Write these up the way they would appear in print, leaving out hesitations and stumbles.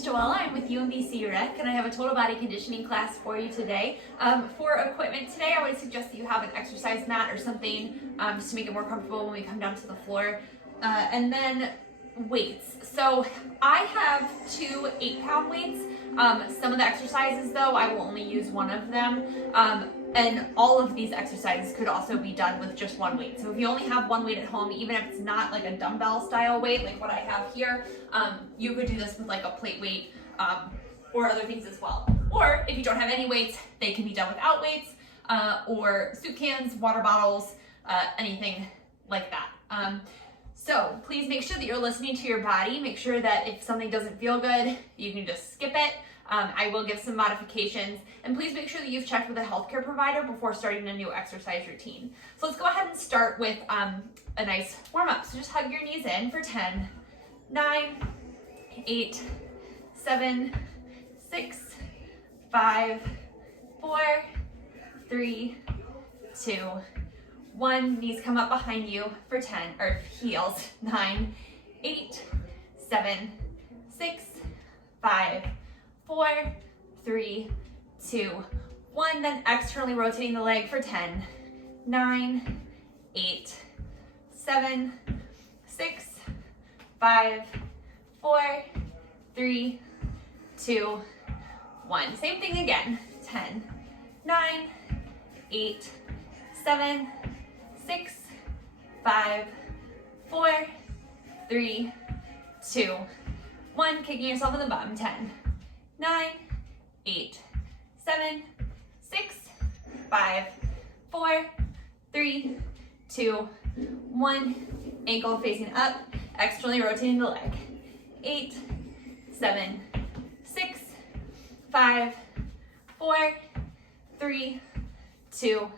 name's Joella. I'm with UMBC Rec, and I have a total body conditioning class for you today. For equipment today, I would suggest that you have an exercise mat or something just to make it more comfortable when we come down to the floor. And then weights. So I have two 8-pound weights. Some of the exercises, though, I will only use one of them. And all of these exercises could also be done with just one weight. So if you only have one weight at home, even if it's not like a dumbbell style weight, like what I have here, you could do this with like a plate weight or other things as well. Or if you don't have any weights, they can be done without weights or soup cans, water bottles, anything like that. So please make sure that you're listening to your body. Make sure that if something doesn't feel good, you can just skip it. I will give some modifications, and please make sure that you've checked with a healthcare provider before starting a new exercise routine. So let's go ahead and start with a nice warm up. So just hug your knees in for 10, 9, 8, 7, 6, 5, 4, 3, 2, 1. Knees come up behind you for 10, or heels, 9, 8, 7, 6, 5, 4, 3, 2, 1. Then externally rotating the leg for 10, 9, 8, 7, 6, 5, 4, 3, 2, 1. Same thing again. 10, 9, 8, 7, 6, 5, 4, 3, 2, 1. Kicking yourself in the bum. 10, 9, 8, 7, 6, 5, 4, 3, 2, 1. Ankle facing up, externally rotating the leg. 8, 7, 6, 5, 4, 3, 2,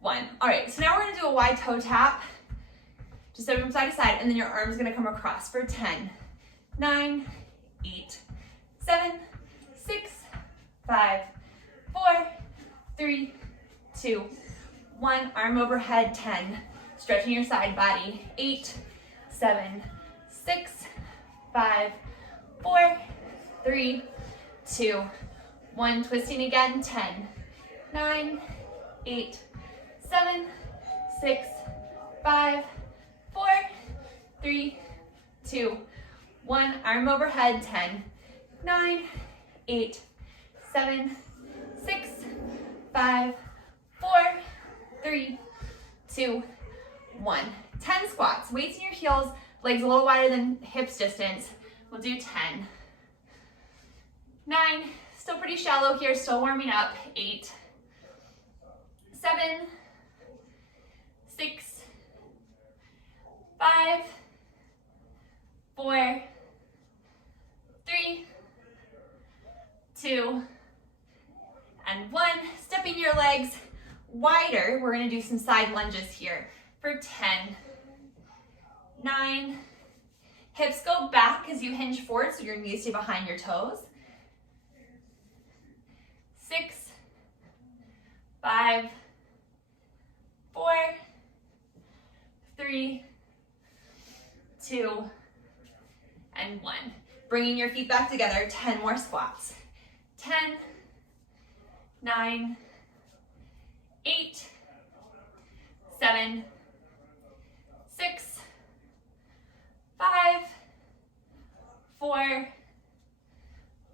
1. All right, so now we're gonna do a wide toe tap, just step from side to side, and then your arm's gonna come across for 10, 9, 8, 7, 6, 5, 4, 3, 2, 1. Arm overhead, 10. Stretching your side body. 8, 7, 6, 5, 4, 3, 2, 1. Twisting again. 10, 9, 8, 7, 6, 5, 4, 3, 2, 1. Arm overhead. 10, 9, 8, 7, 6, 5, 4, 3, 2, 1. 10 squats. Weights in your heels, legs a little wider than hips distance. We'll do 10. 9, still pretty shallow here, still warming up. 8, 7, 6, 5, 4, 3, 2, and 1. Stepping your legs wider. We're going to do some side lunges here for 10, 9. Hips go back as you hinge forward, so your knees stay behind your toes. 6, 5, 4, 3, 2, and 1. Bringing your feet back together, 10 more squats. 10, 9, 8, 7, 6, 5, 4,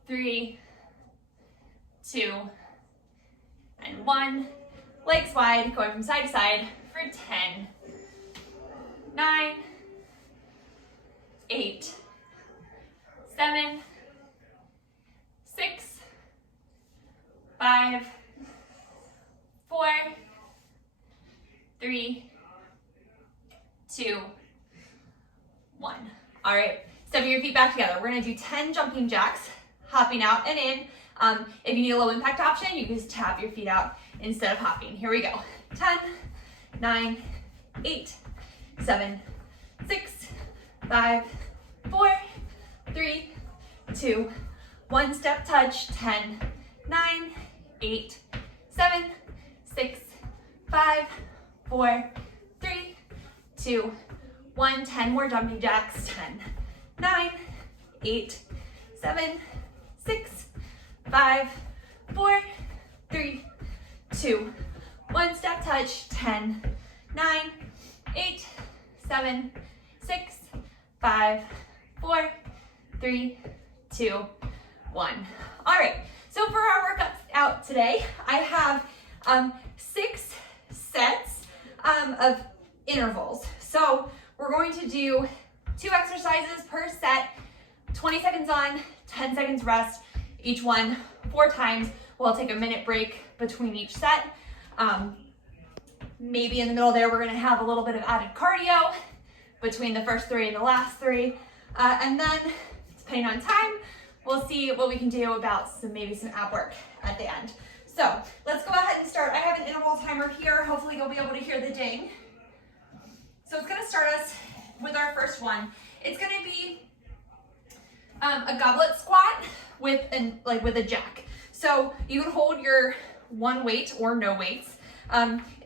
3, 2, and 1. Legs wide, going from side to side for 10, 9, 8, 7, 6, 5, 4, 3, 2, 1. All right, stepping your feet back together. We're gonna do 10 jumping jacks, hopping out and in. If you need a low impact option, you can just tap your feet out instead of hopping. Here we go. 10, 9, 8, 7, 6, 5, 4, 3, 2, 1. Step touch. 10, 9, 8, 7, 6, 5, 4, 3, 2, 1. 10 more jumping jacks. 10, 9, 8, 7, 6, 5, 4, 3, 2, 1. Step touch. 10, 9, 8, 7, 6, 5, 4, 3, 2, 1. All right, so for our workout out today, I have 6 sets of intervals. So we're going to do 2 exercises per set, 20 seconds on, 10 seconds rest, each one 4 times. We'll take a minute break between each set. Maybe in the middle there, we're gonna have a little bit of added cardio between the first 3 and the last 3. And then, depending on time, we'll see what we can do about maybe some ab work at the end. So let's go ahead and start. I have an interval timer here. Hopefully you'll be able to hear the ding. So it's gonna start us with our first one. It's gonna be a goblet squat with a jack. So you can hold your one weight or no weights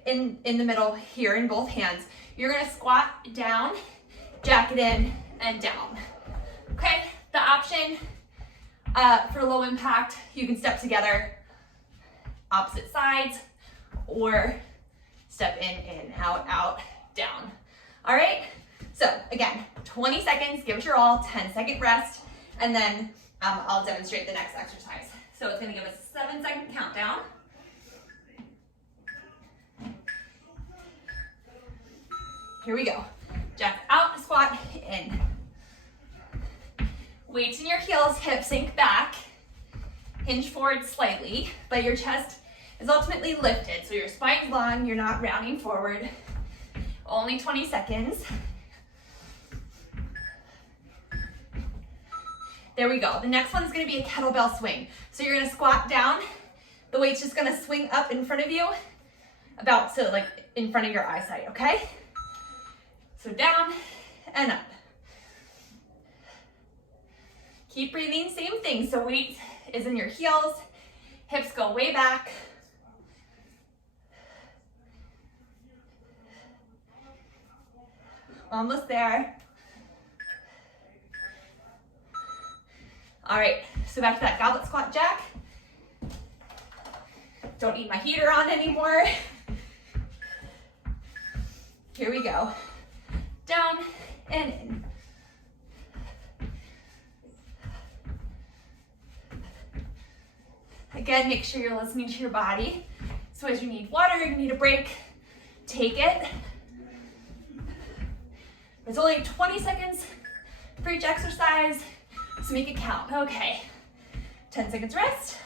in the middle here in both hands. You're gonna squat down, jack it in, and down. Okay, the option for low impact, you can step together opposite sides or step in, out, down. All right, so again, 20 seconds, give it your all, 10-second rest, and then I'll demonstrate the next exercise. So it's gonna give us a 7-second countdown. Here we go. Jack out, squat, in. Weights in your heels, hips sink back. Hinge forward slightly, but your chest is ultimately lifted. So your spine's long, you're not rounding forward. Only 20 seconds. There we go. The next one is gonna be a kettlebell swing. So you're gonna squat down. The weight's just gonna swing up in front of you, about so like in front of your eyesight, okay? So down and up. Keep breathing, same thing. So weight is in your heels, hips go way back. Almost there. All right, so back to that goblet squat jack. Don't need my heater on anymore. Here we go. Down and in. Again, make sure you're listening to your body. So as you need water, you need a break, take it. There's only 20 seconds for each exercise, so make it count. Okay, 10 seconds rest.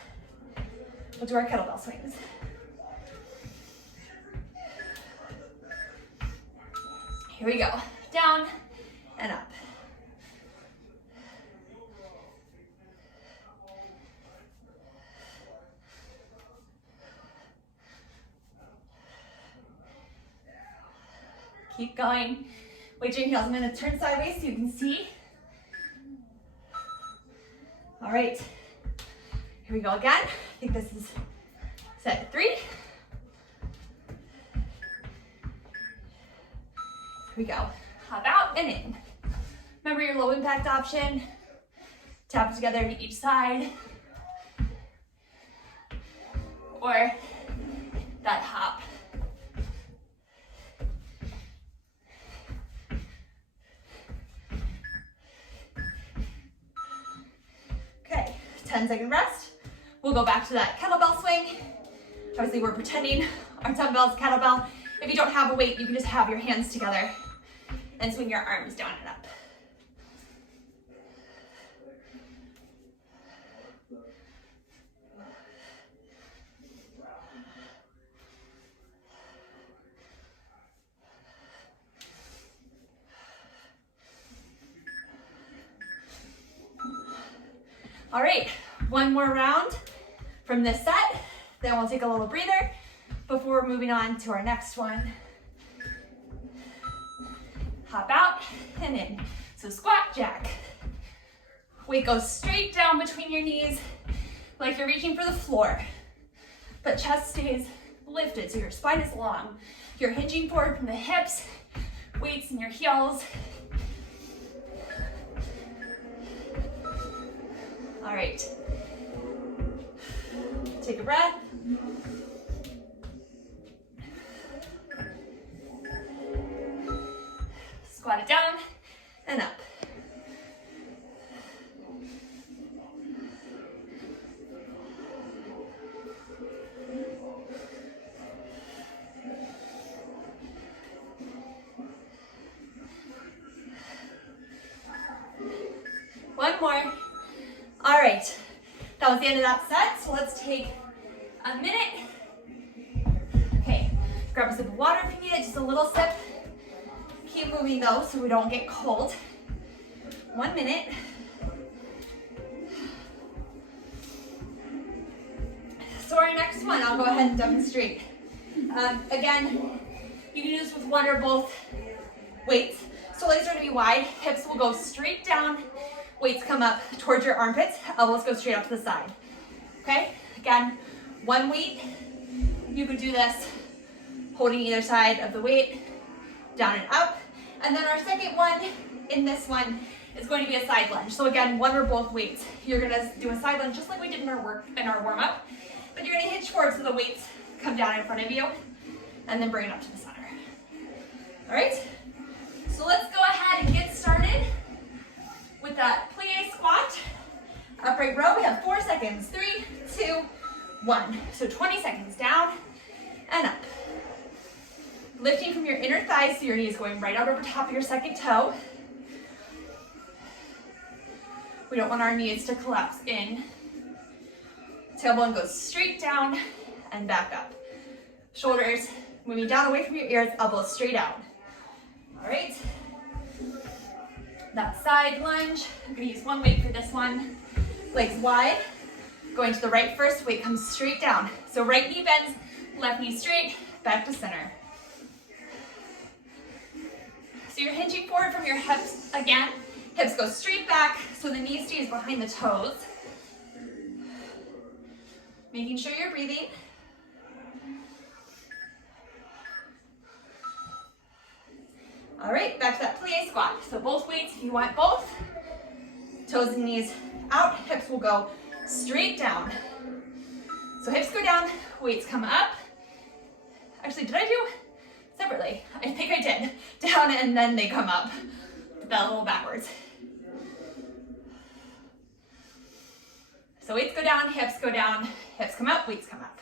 We'll do our kettlebell swings. Here we go, down and up. Keep going. Weight your heels. I'm going to turn sideways so you can see. All right. Here we go again. I think this is set 3. Here we go. Hop out and in. Remember your low impact option. Tap it together to each side. Or that hop. Okay, 10-second rest. We'll go back to that kettlebell swing. Obviously, we're pretending our dumbbell's kettlebell. If you don't have a weight, you can just have your hands together and swing your arms down and up. All right, one more round from this set, then we'll take a little breather before moving on to our next one. Hop out and in. So squat, jack. Weight goes straight down between your knees like you're reaching for the floor, but chest stays lifted, so your spine is long. You're hinging forward from the hips, weights in your heels. All right. Take a breath. Squat it down and up. One more. All right, that was the end of that set, so let's take a minute. Okay, grab a sip of water if you need it, just a little sip. Keep moving though so we don't get cold. 1 minute. So our next one, I'll go ahead and demonstrate. Again, you can do this with one or both weights. So legs are gonna be wide, hips will go straight down, weights come up towards your armpits, elbows go straight up to the side. Okay, again, one weight, you could do this holding either side of the weight, down and up. And then our second one, in this one, is going to be a side lunge. So again, one or both weights. You're gonna do a side lunge just like we did in our warm up, but you're gonna hinge forward so the weights come down in front of you, and then bring it up to the center. All right, so let's go ahead and get started with that plie squat. Upright row, we have 4 seconds. 3, 2, 1. So 20 seconds, down and up. Lifting from your inner thighs, so your knee is going right out over top of your second toe. We don't want our knees to collapse in. Tailbone goes straight down and back up. Shoulders moving down away from your ears, elbows straight out. All right. That side lunge, I'm gonna use one weight for this one. Legs wide, going to the right first, weight comes straight down. So right knee bends, left knee straight, back to center. So you're hinging forward from your hips again. Hips go straight back, so the knee stays behind the toes. Making sure you're breathing. All right, back to that plie squat. So both weights, if you want both. Toes and knees out, hips will go straight down. So hips go down, weights come up. Actually, did I do separately? I think I did. Down and then they come up. Did that a little backwards. So weights go down, hips come up, weights come up.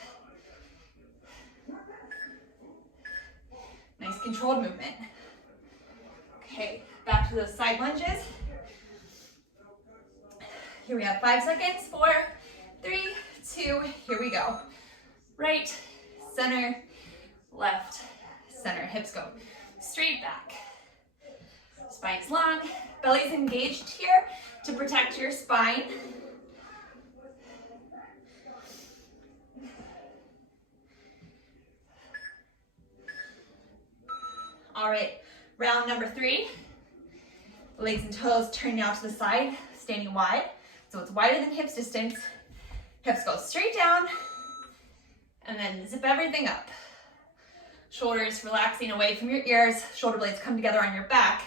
Nice controlled movement. Okay, back to those side lunges. Here we have 5 seconds. 4, 3, 2, here we go. Right, center, left, center. Hips go straight back. Spine's long, belly's engaged here to protect your spine. All right, round number 3. Legs and toes turning out to the side, standing wide. So it's wider than hips distance. Hips go straight down, and then zip everything up. Shoulders relaxing away from your ears. Shoulder blades come together on your back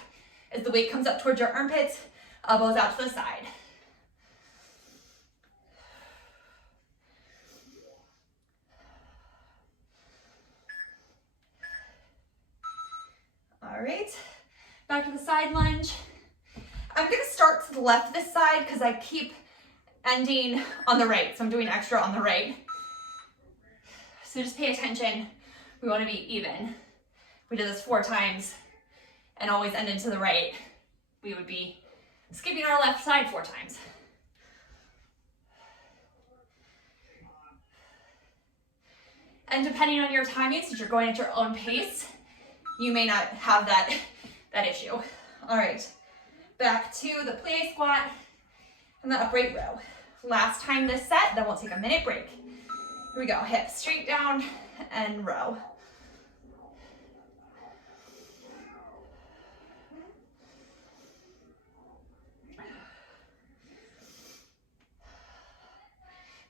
as the weight comes up towards your armpits, elbows out to the side. All right, back to the side lunge. I'm gonna start to the left this side because I keep ending on the right, so I'm doing extra on the right. So just pay attention. We want to be even. If we did this 4 times and always ended to the right, we would be skipping our left side 4 times. And depending on your timing, since you're going at your own pace, you may not have that issue. All right, back to the plie squat and the upright row. Last time this set, then we'll take a minute break. Here we go, hips straight down and row.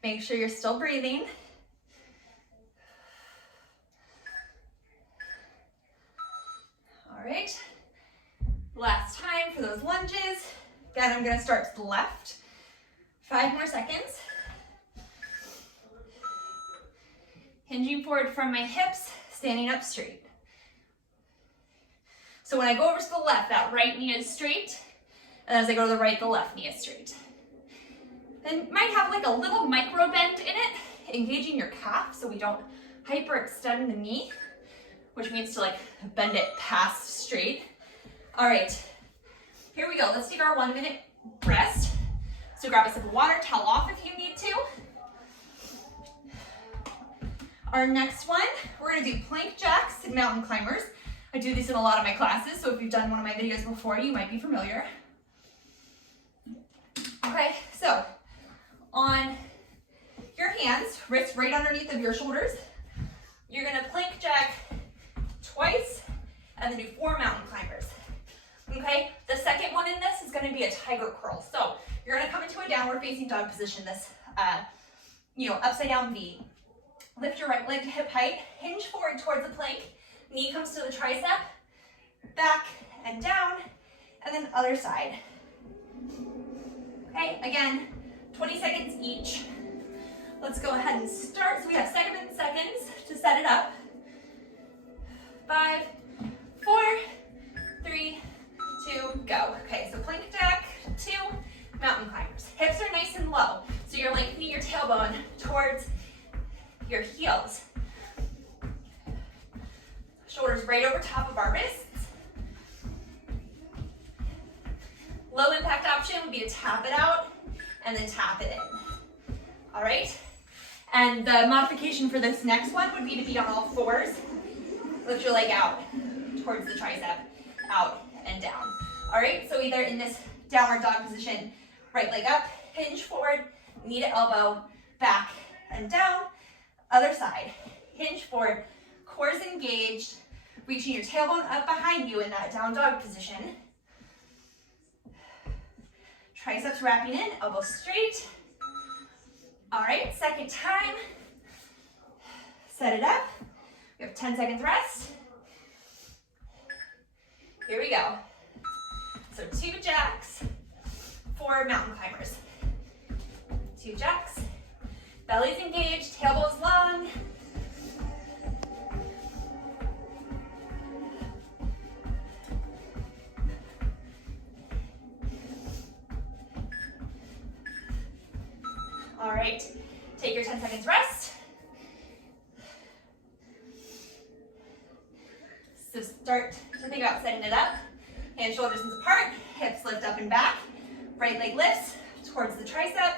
Make sure you're still breathing. All right, last time for those lunges. Again, I'm gonna start to the left. 5 more seconds. Hinging forward from my hips, standing up straight. So when I go over to the left, that right knee is straight, and as I go to the right, the left knee is straight. Then might have like a little micro bend in it, engaging your calf so we don't hyperextend the knee, which means to like bend it past straight. All right, here we go. Let's take our 1 minute rest. So grab a sip of water, towel off if you need to. Our next one, we're gonna do plank jacks and mountain climbers. I do these in a lot of my classes, so if you've done one of my videos before, you might be familiar. Okay, so on your hands, wrists right underneath of your shoulders, you're gonna plank jack twice and then do 4 mountain climbers. Okay, the second one in this is gonna be a tiger curl. So you're gonna come into a downward facing dog position, this upside down V. Lift your right leg to hip height, hinge forward towards the plank, knee comes to the tricep, back and down, and then other side. Okay, again, 20 seconds each. Let's go ahead and start. So we have 7 seconds to set it up. 5, 4, 3, 2, go. Okay, so plank jack, 2, mountain climbers. Hips are nice and low, so you're lengthening your tailbone towards your heels. Shoulders right over top of our wrists. Low impact option would be to tap it out and then tap it in. All right? And the modification for this next one would be to be on all fours. Lift your leg out towards the tricep, out and down. All right, so either in this downward dog position, right leg up, hinge forward, knee to elbow, back and down. Other side, hinge forward, core's engaged, reaching your tailbone up behind you in that down dog position. Triceps wrapping in, elbows straight. All right, second time. Set it up. We have 10 seconds rest. Here we go. So 2 jacks, 4 mountain climbers. 2 jacks, belly's engaged, tailbone's long. All right, take your 10 seconds rest. So start to think about setting it up. Hands, shoulders apart, hips lift up and back. Right leg lifts towards the tricep,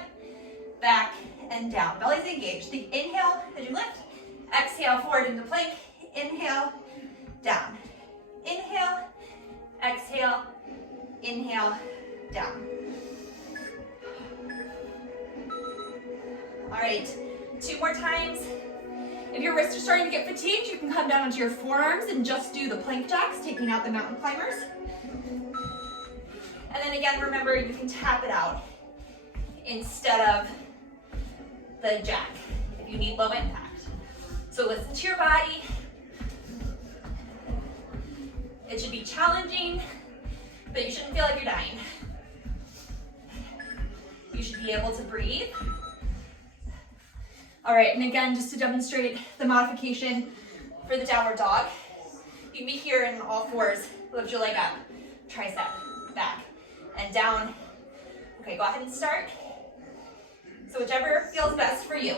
back and down. Belly's engaged. Think inhale as you lift, exhale forward into plank, inhale, down. Inhale, exhale, inhale, down. All right, 2 more times. If your wrists are starting to get fatigued, you can come down onto your forearms and just do the plank jacks, taking out the mountain climbers. And then again, remember, you can tap it out instead of the jack if you need low impact. So listen to your body. It should be challenging, but you shouldn't feel like you're dying. You should be able to breathe. All right, and again, just to demonstrate the modification for the downward dog, you can be here in all fours, lift your leg up, tricep, back, and down. Okay, go ahead and start. So whichever feels best for you.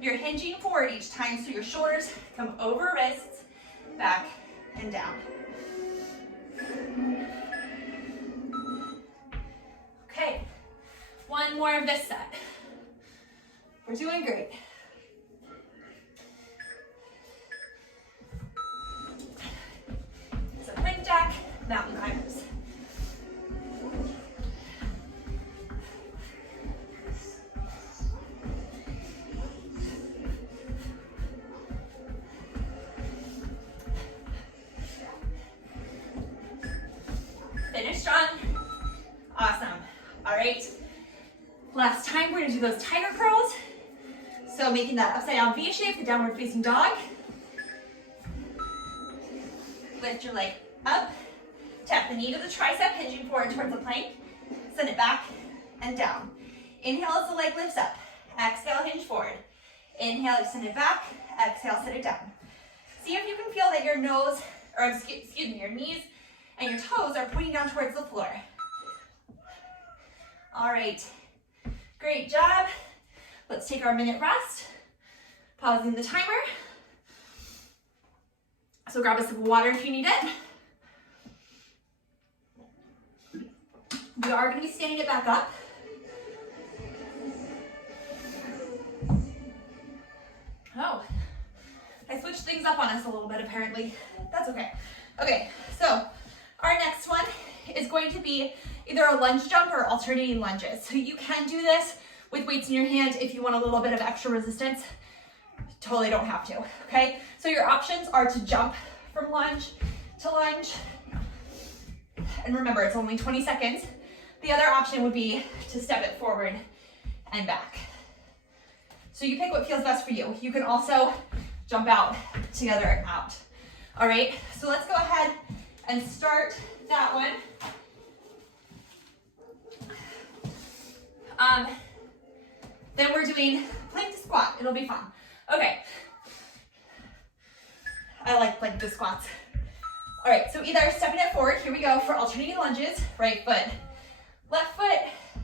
You're hinging forward each time, so your shoulders come over wrists, back, and down. Okay, 1 more of this set. We're doing great. So plank jack, mountain climbers. Finish strong. Awesome. All right. Last time, we're gonna do those tiger curls. So making that upside down V shape, the downward facing dog. Lift your leg up, Tap the knee to the tricep, hinging forward towards the plank. Send it back and down. Inhale as the leg lifts up. Exhale, hinge forward. Inhale, send it back. Exhale, set it down. See if you can feel that your nose, or excuse me, your knees and your toes are pointing down towards the floor. All right, great job. Let's take our minute rest. Pausing the timer. So grab a sip of water if you need it. We are going to be standing it back up. Oh, I switched things up on us a little bit apparently. That's okay. Okay, so our next one is going to be either a lunge jump or alternating lunges. So you can do this with weights in your hand if you want a little bit of extra resistance. Totally don't have to, okay? So your options are to jump from lunge to lunge. And remember, it's only 20 seconds. The other option would be to step it forward and back. So you pick what feels best for you. You can also jump out together and out. All right, so let's go ahead and start that one. Then we're doing plank to squat. It'll be fun. Okay. I like plank to squats. All right, so either stepping it forward, here we go for alternating lunges, right foot, left foot. You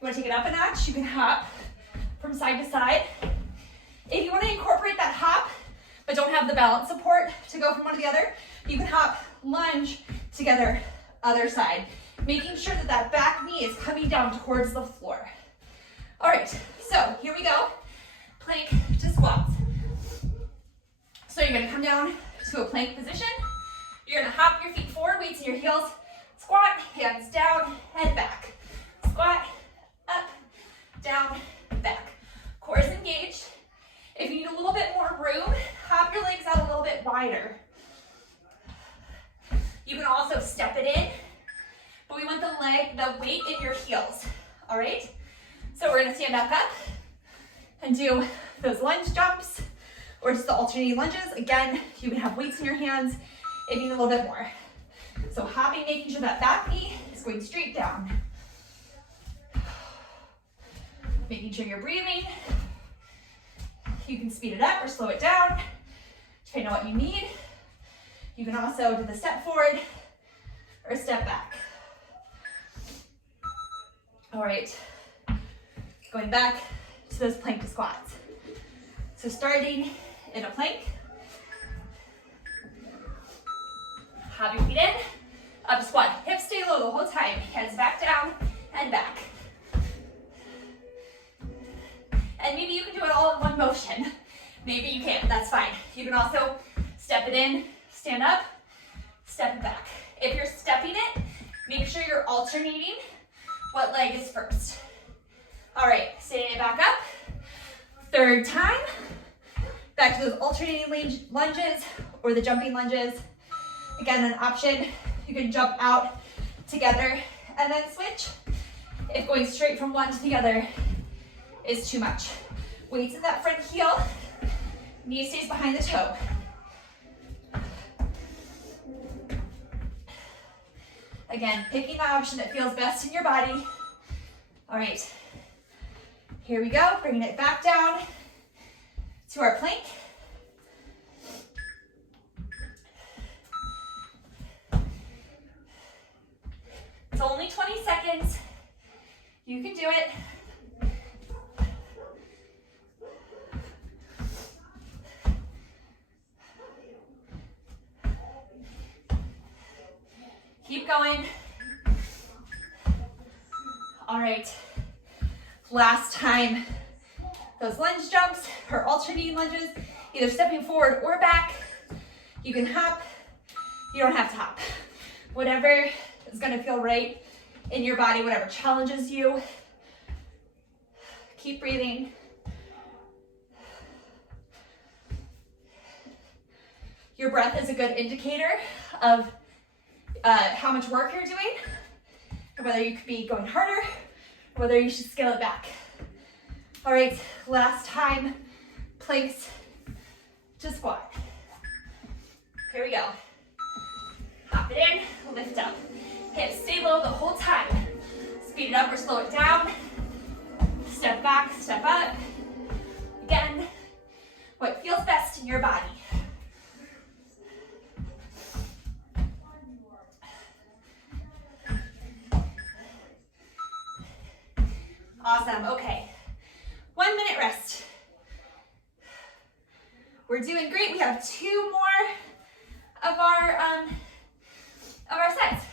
wanna take it up a notch, you can hop from side to side. If you wanna incorporate that hop, but don't have the balance support to go from one to the other, you can hop, lunge together, other side, making sure that that back knee is coming down towards the floor. All right, so here we go, plank to squats. So you're gonna come down to a plank position. You're gonna hop your feet forward, weights in your heels, squat, hands down, head back. Squat, up, down, back. Core is engaged. If you need a little bit more room, hop your legs out a little bit wider. You can also step it in, but we want the weight in your heels, all right? So we're gonna stand back up and do those lunge jumps or just the alternating lunges. Again, you can have weights in your hands if you need a little bit more. So hopping, making sure that back knee is going straight down. Making sure you're breathing. You can speed it up or slow it down, depending on what you need. You can also do the step forward or step back. All right, going back to those plank to squats. So starting in a plank, hop your feet in, up squat, hips stay low the whole time, hands back down and back. And maybe you can do it all in one motion. Maybe you can't, that's fine. You can also step it in, stand up, step it back. If you're stepping it, make sure you're alternating what leg is first. All right, standing it back up. Third time, back to those alternating lunges or the jumping lunges. Again, an option, you can jump out together and then switch. If going straight from one to the other is too much. Weights in that front heel, knee stays behind the toe. Again, picking the option that feels best in your body. All right, here we go, bringing it back down to our plank. It's only 20 seconds. You can do it. Keep going. All right, last time. Those lunge jumps or alternating lunges, either stepping forward or back. You can hop, you don't have to hop. Whatever is gonna feel right in your body, whatever challenges you. Keep breathing. Your breath is a good indicator of how much work you're doing, or whether you could be going harder, or whether you should scale it back. All right, last time, planks to squat. Here we go. Hop it in, lift up. Hips stay low the whole time. Speed it up or slow it down. Step back, step up. Again, what feels best in your body. Awesome, okay. 1 minute rest. We're doing great. We have 2 more of our sets.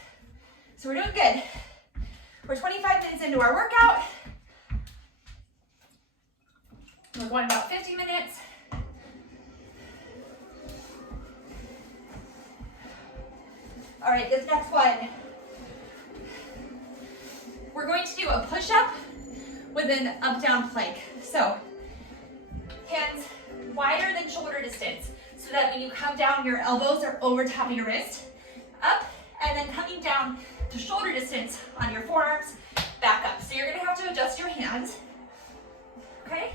So we're doing good. We're 25 minutes into our workout. We're going about 50 minutes. All right, this next one. We're going to do a push-up with an up-down plank. So, hands wider than shoulder distance, so that when you come down, your elbows are over top of your wrist, up, and then coming down to shoulder distance on your forearms, back up. So you're gonna have to adjust your hands, okay?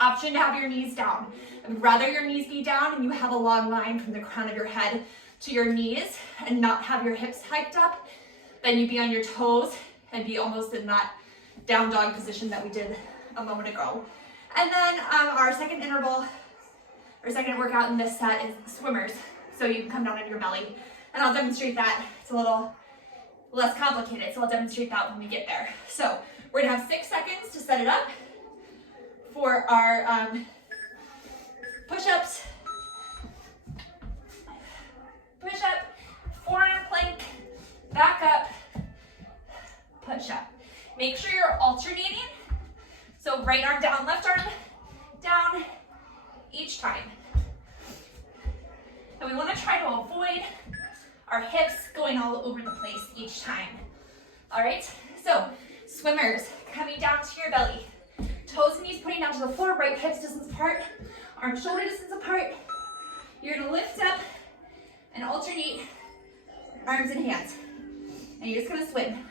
Option to have your knees down. I would rather your knees be down and you have a long line from the crown of your head to your knees and not have your hips hiked up, than you be on your toes and be almost in that down dog position that we did a moment ago. And then our second interval, or second workout in this set is swimmers. So you can come down on your belly. And I'll demonstrate that. It's a little less complicated, so I'll demonstrate that when we get there. So we're gonna have 6 seconds to set it up for our push-ups. Push-up, forearm plank, back up, push-up. Make sure you're alternating. So right arm down, left arm down each time. And we want to try to avoid our hips going all over the place each time. All right, so swimmers, coming down to your belly. Toes and knees pointing down to the floor, right hips distance apart, arms shoulder distance apart. You're gonna lift up and alternate arms and hands. And you're just gonna swim,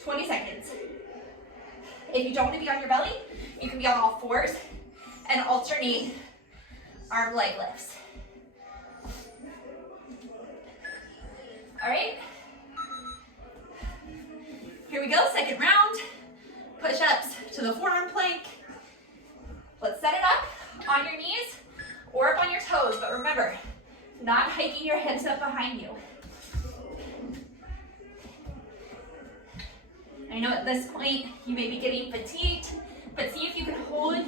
20 seconds. If you don't want to be on your belly, you can be on all fours and alternate arm leg lifts. All right. Here we go, second round. Push-ups to the forearm plank. Let's set it up on your knees or up on your toes, but remember, not hiking your hips up behind you. I know at this point you may be getting fatigued, but see if you can hold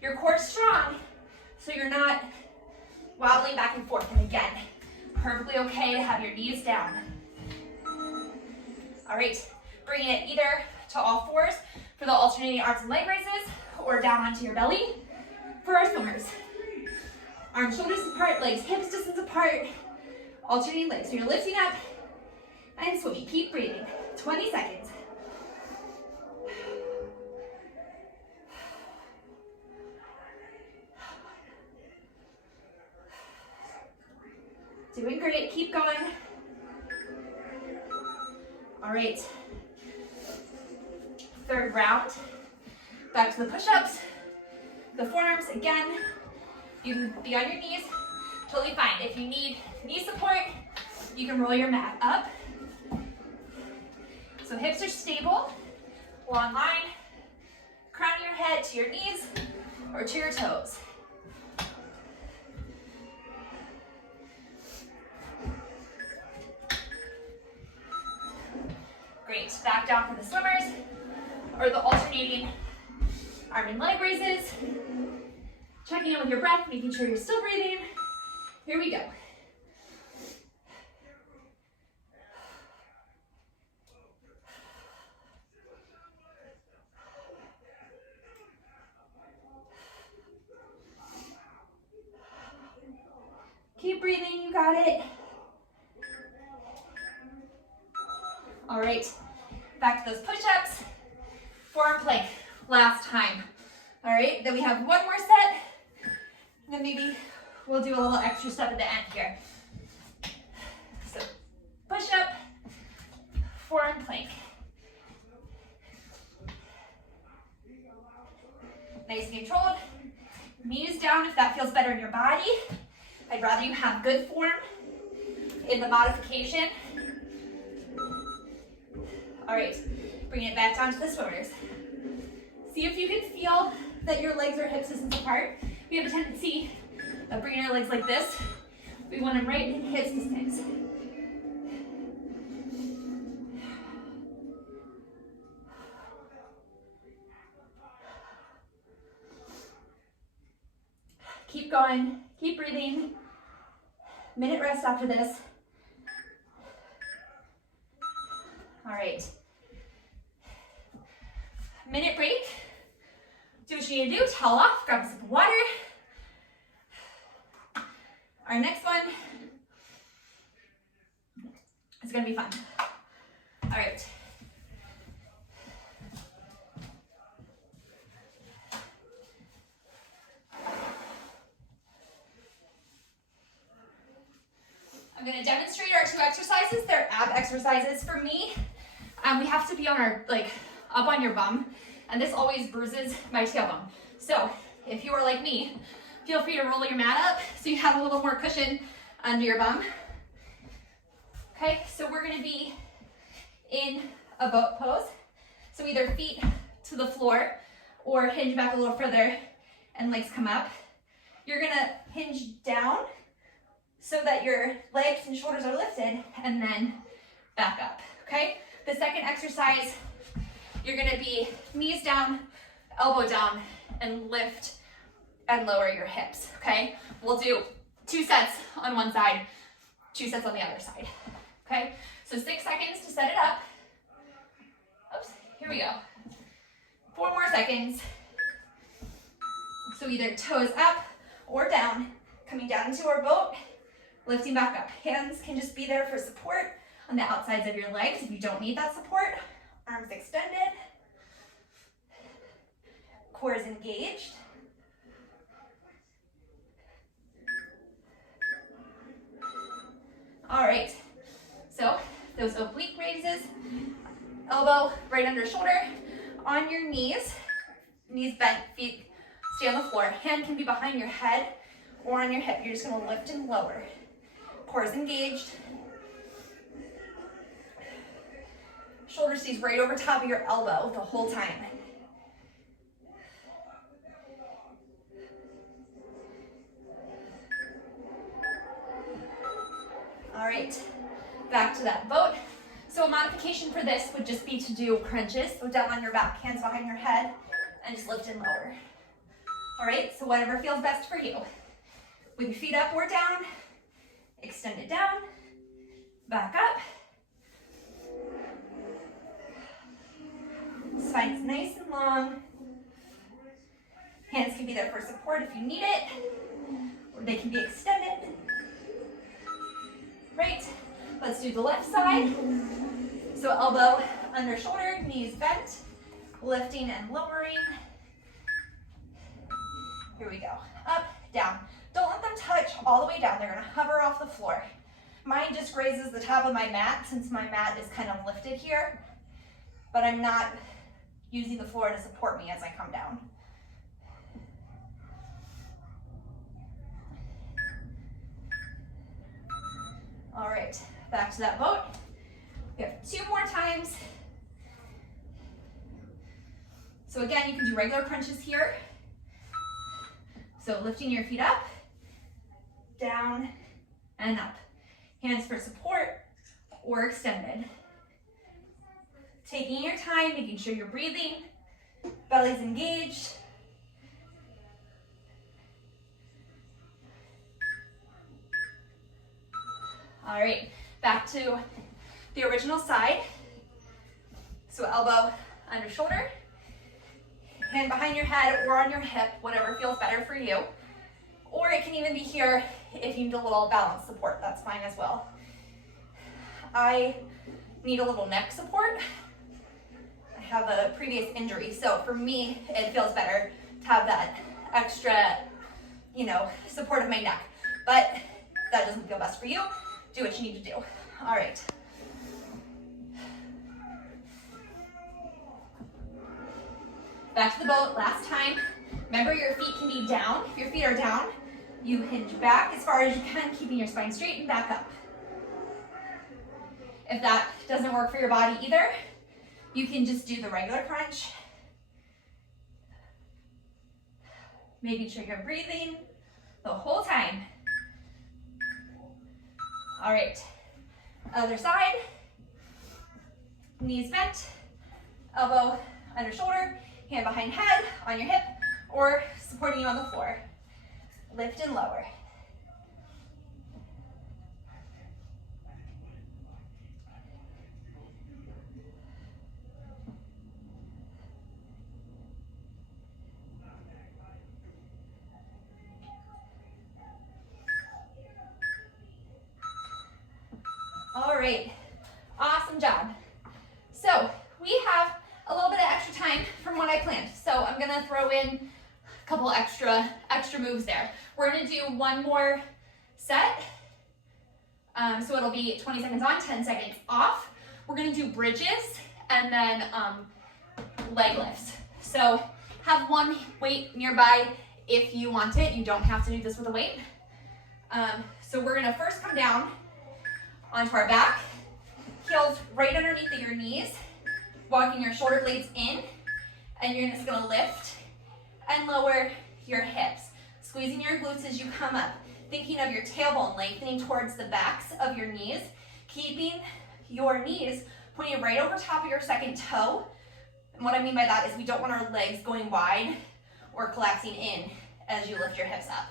your core strong so you're not wobbling back and forth. And again, perfectly okay to have your knees down. All right, bringing it either to all fours for the alternating arms and leg raises or down onto your belly for our swimmers. Arms shoulders apart, legs hips distance apart, alternating legs. So you're lifting up and swimming. Keep breathing. 20 seconds. Doing great, keep going. All right, third round. Back to the push-ups. The forearms, again, you can be on your knees, totally fine. If you need knee support, you can roll your mat up. So hips are stable, long line, crown of your head to your knees or to your toes. Great, back down for the swimmers, or the alternating arm and leg raises. Checking in with your breath, making sure you're still breathing. Here we go. Keep breathing, you got it. All right, back to those push-ups. Forearm plank, last time. All right, then we have one more set. And then maybe we'll do a little extra step at the end here. So push-up, forearm plank. Nice and controlled. Knees down if that feels better in your body. I'd rather you have good form in the modification. All right, bring it back down to the swimmers. See if you can feel that your legs are hip distance apart. We have a tendency of bringing our legs like this. We want them right in hip distance. Keep going, keep breathing. Minute rest after this. All right. Minute break. Do what you need to do, towel off, grab a sip of water. Our next one is gonna be fun. All right. I'm going to demonstrate our two exercises. They're ab exercises. For me, we have to be on our, up on your bum, and this always bruises my tailbone. So if you are like me, feel free to roll your mat up so you have a little more cushion under your bum. Okay, so we're going to be in a boat pose. So either feet to the floor or hinge back a little further and legs come up. You're going to hinge down so that your legs and shoulders are lifted, and then back up, okay? The second exercise, you're gonna be knees down, elbow down, and lift and lower your hips, okay? We'll do 2 sets on one side, 2 sets on the other side, okay? So 6 seconds to set it up. Oops, here we go. 4 more seconds. So either toes up or down, coming down into our boat, lifting back up. Hands can just be there for support on the outsides of your legs if you don't need that support. Arms extended. Core is engaged. All right, so those oblique raises, elbow right under shoulder, on your knees, knees bent, feet stay on the floor. Hand can be behind your head or on your hip. You're just gonna lift and lower. Core is engaged. Shoulder stays right over top of your elbow the whole time. All right, back to that boat. So a modification for this would just be to do crunches. So down on your back, hands behind your head, and just lift and lower. All right, so whatever feels best for you. With your feet up or down, extend it down, back up. Spine's nice and long. Hands can be there for support if you need it, or they can be extended. Right, let's do the left side. So elbow under shoulder, knees bent, lifting and lowering. Here we go, up, down. Don't let them touch all the way down. They're gonna hover off the floor. Mine just grazes the top of my mat since my mat is kind of lifted here, but I'm not using the floor to support me as I come down. All right, back to that boat. We have 2 more times. So again, you can do regular crunches here. So lifting your feet up, down, and up. Hands for support or extended. Taking your time, making sure you're breathing, belly's engaged. All right, back to the original side. So elbow under shoulder, hand behind your head or on your hip, whatever feels better for you. Or it can even be here if you need a little balance support, that's fine as well. I need a little neck support. I have a previous injury, so for me, it feels better to have that extra, support of my neck. But that doesn't feel best for you. Do what you need to do. All right. Back to the boat, last time. Remember, your feet can be down. If your feet are down, you hinge back as far as you can, keeping your spine straight and back up. If that doesn't work for your body either, you can just do the regular crunch. Making sure you're breathing the whole time. All right, other side. Knees bent, elbow under shoulder, hand behind head on your hip, or supporting you on the floor. Lift and lower. All right, awesome job. So we have a little bit of extra time from what I planned. So I'm gonna throw in a couple extra moves there. We're gonna do one more set. So it'll be 20 seconds on, 10 seconds off. We're gonna do bridges and then leg lifts. So have one weight nearby if you want it. You don't have to do this with a weight. So we're gonna first come down onto our back, heels right underneath your knees, walking your shoulder blades in, and you're just gonna lift and lower your hips, squeezing your glutes as you come up, thinking of your tailbone lengthening towards the backs of your knees, keeping your knees pointing right over top of your second toe. And what I mean by that is we don't want our legs going wide or collapsing in as you lift your hips up.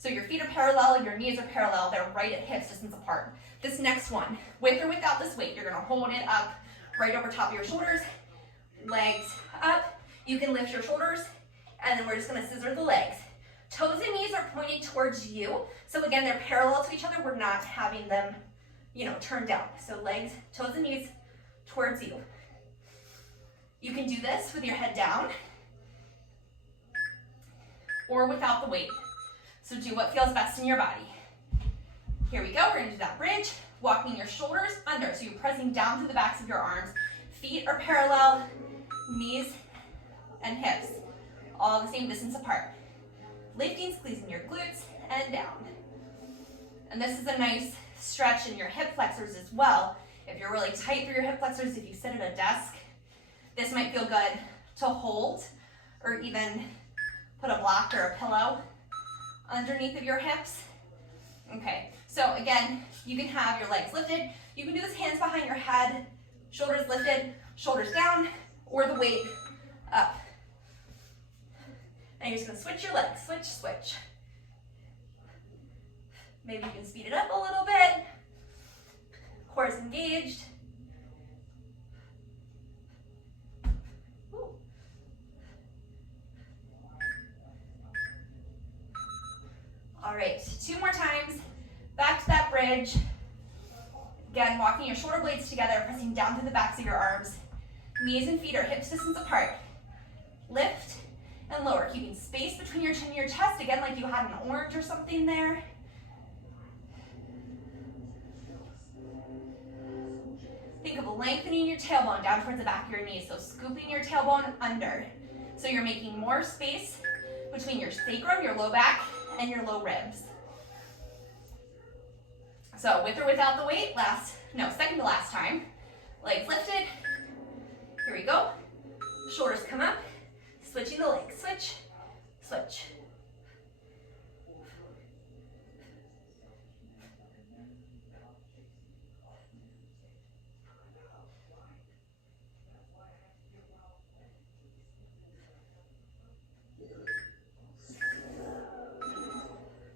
So your feet are parallel, your knees are parallel, they're right at hips distance apart. This next one, with or without this weight, you're gonna hold it up right over top of your shoulders, legs up. You can lift your shoulders, and then we're just gonna scissor the legs. Toes and knees are pointing towards you. So again, they're parallel to each other. We're not having them, turned down. So legs, toes and knees towards you. You can do this with your head down or without the weight. So do what feels best in your body. Here we go, we're gonna do that bridge, walking your shoulders under. So you're pressing down through the backs of your arms. Feet are parallel, knees and hips, all the same distance apart. Lifting, squeezing your glutes and down. And this is a nice stretch in your hip flexors as well. If you're really tight through your hip flexors, if you sit at a desk, this might feel good to hold or even put a block or a pillow underneath of your hips. Okay, so again, you can have your legs lifted. You can do this hands behind your head, shoulders lifted, shoulders down, or the weight up. And you're just gonna switch your legs, switch, switch. Maybe you can speed it up a little bit. Core is engaged. Ooh. All right, 2 more times. Back to that bridge. Again, walking your shoulder blades together, pressing down through the backs of your arms. Knees and feet are hips distance apart. Lift and lower, keeping space between your chin and your chest, again, like you had an orange or something there. Think of lengthening your tailbone down towards the back of your knees, so scooping your tailbone under. So you're making more space between your sacrum, your low back, and your low ribs. So with or without the weight, second to last time. Legs lifted. Here we go. Shoulders come up. Switching the legs. Switch, switch.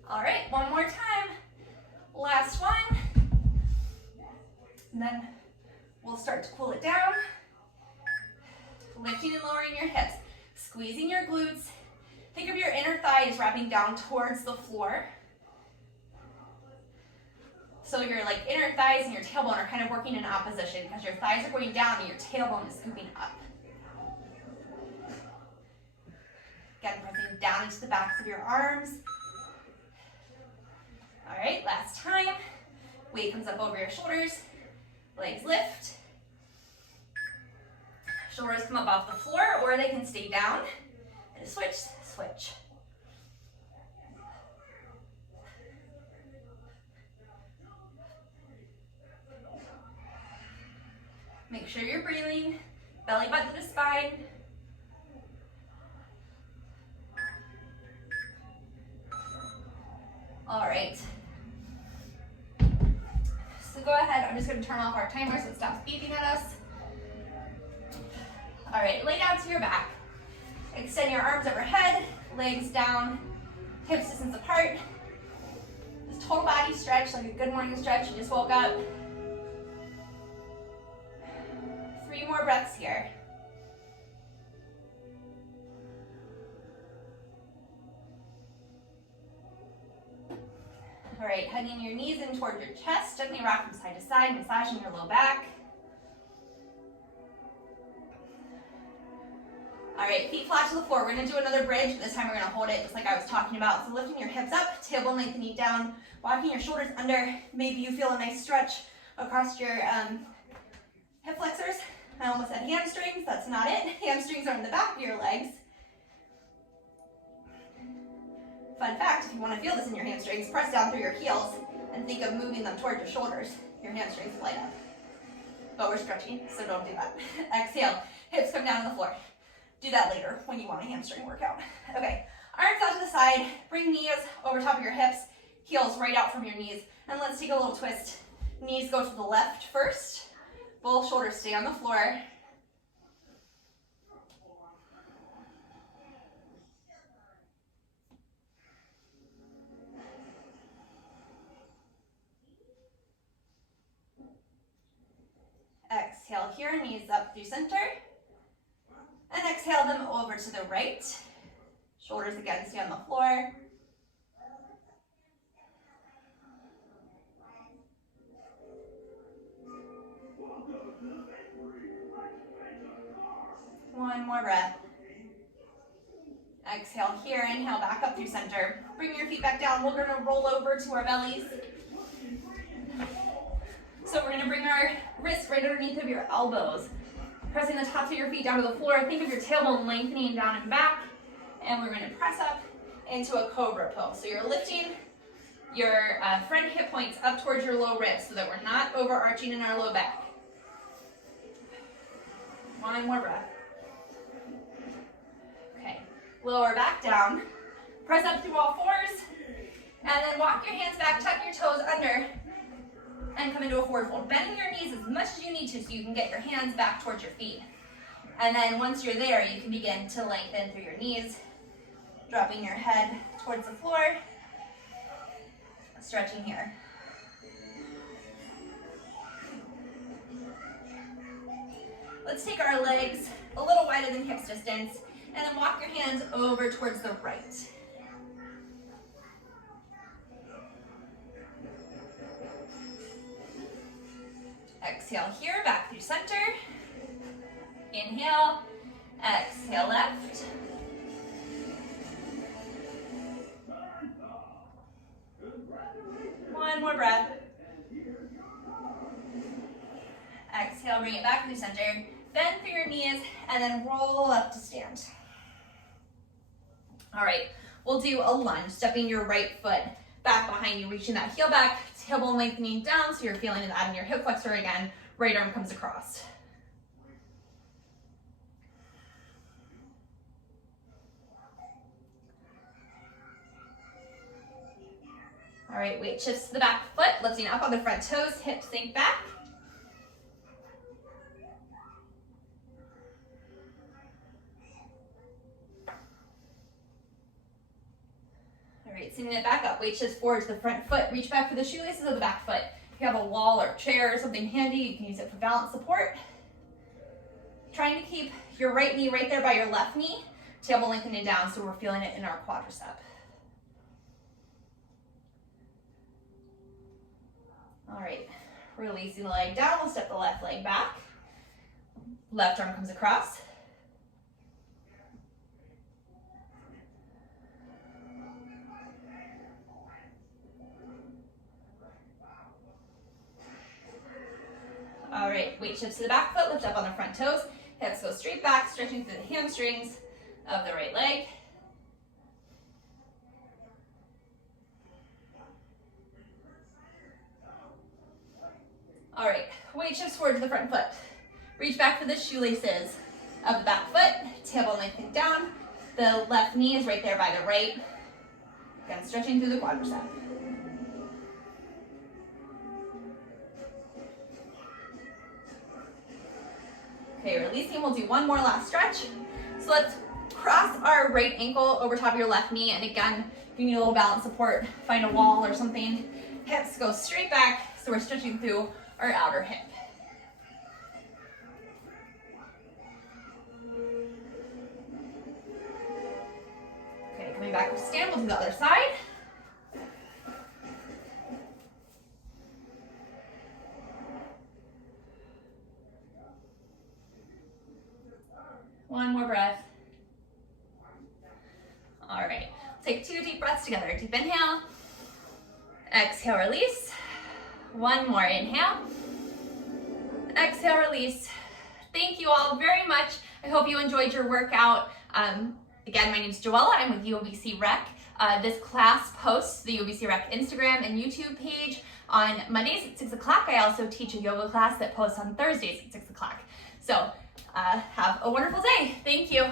All right, one more time. Last one. And then we'll start to cool it down. Lifting and lowering your hips. Squeezing your glutes. Think of your inner thighs wrapping down towards the floor. So your inner thighs and your tailbone are kind of working in opposition because your thighs are going down and your tailbone is scooping up. Again, pressing down into the backs of your arms. All right, last time. Weight comes up over your shoulders. Legs lift. Shoulders come up off the floor, or they can stay down. And switch, switch. Make sure you're breathing, belly button to spine. All right. So go ahead, I'm just gonna turn off our timer so it stops beeping at us. All right, lay down to your back. Extend your arms overhead, legs down, hips distance apart. This total body stretch, like a good morning stretch, you just woke up. 3 more breaths here. All right, hugging your knees in towards your chest, gently rock from side to side, massaging your low back. All right, feet flat to the floor. We're gonna do another bridge, but this time we're gonna hold it just like I was talking about. So lifting your hips up, tailbone lengthening down, walking your shoulders under. Maybe you feel a nice stretch across your hip flexors. I almost said hamstrings, that's not it. Hamstrings are in the back of your legs. Fun fact, if you want to feel this in your hamstrings, press down through your heels and think of moving them towards your shoulders. Your hamstrings light up. But we're stretching, so don't do that. Exhale, hips come down to the floor. Do that later when you want a hamstring workout. Okay, arms out to the side, bring knees over top of your hips, heels right out from your knees. And let's take a little twist. Knees go to the left first. Both shoulders stay on the floor. Exhale here, knees up through center. And exhale them over to the right. Shoulders again stay on the floor. One more breath. Exhale here, inhale back up through center. Bring your feet back down. We're gonna roll over to our bellies. So we're gonna bring our wrists right underneath of your elbows. Pressing the tops of your feet down to the floor. Think of your tailbone lengthening down and back. And we're gonna press up into a Cobra Pull. So you're lifting your front hip points up towards your low ribs so that we're not overarching in our low back. One more breath. Okay, lower back down. Press up through all fours. And then walk your hands back, tuck your toes under, and come into a forward fold. Bending your knees as much as you need to so you can get your hands back towards your feet. And then once you're there, you can begin to lengthen through your knees, dropping your head towards the floor, stretching here. Let's take our legs a little wider than hips distance, and then walk your hands over towards the right. Exhale here, back through center. Inhale, exhale left. One more breath. Exhale, bring it back through center. Bend through your knees and then roll up to stand. All right, we'll do a lunge, stepping your right foot back behind you, reaching that heel back, tailbone lengthening down so you're feeling that in your hip flexor again. Right arm comes across. All right, weight shifts to the back foot, lifting up on the front toes, hips sink back. All right, sending it back up, weight shifts forward to the front foot, reach back for the shoelaces of the back foot. If you have a wall or chair or something handy, you can use it for balance support. Trying to keep your right knee right there by your left knee, tailbone lengthening down so we're feeling it in our quadricep. All right, releasing the leg down, we'll step the left leg back. Left arm comes across. All right, weight shifts to the back foot, lift up on the front toes. Hips go straight back, stretching through the hamstrings of the right leg. All right, weight shifts forward to the front foot. Reach back for the shoelaces of the back foot, tailbone lengthened down. The left knee is right there by the right. Again, stretching through the quadricep. Okay, releasing, we'll do one more last stretch. So let's cross our right ankle over top of your left knee, and again, if you need a little balance support, find a wall or something. Hips go straight back, so we're stretching through our outer hip. Okay, coming back to stand, we'll do the other side. One more breath. All right, take 2 deep breaths together. Deep inhale, exhale, release. One more inhale, exhale, release. Thank you all very much. I hope you enjoyed your workout. Again, my name is Joella. I'm with UOBC Rec. This class posts to the UOBC Rec Instagram and YouTube page on Mondays at 6 o'clock. I also teach a yoga class that posts on Thursdays at 6 o'clock. So have a wonderful day. Thank you.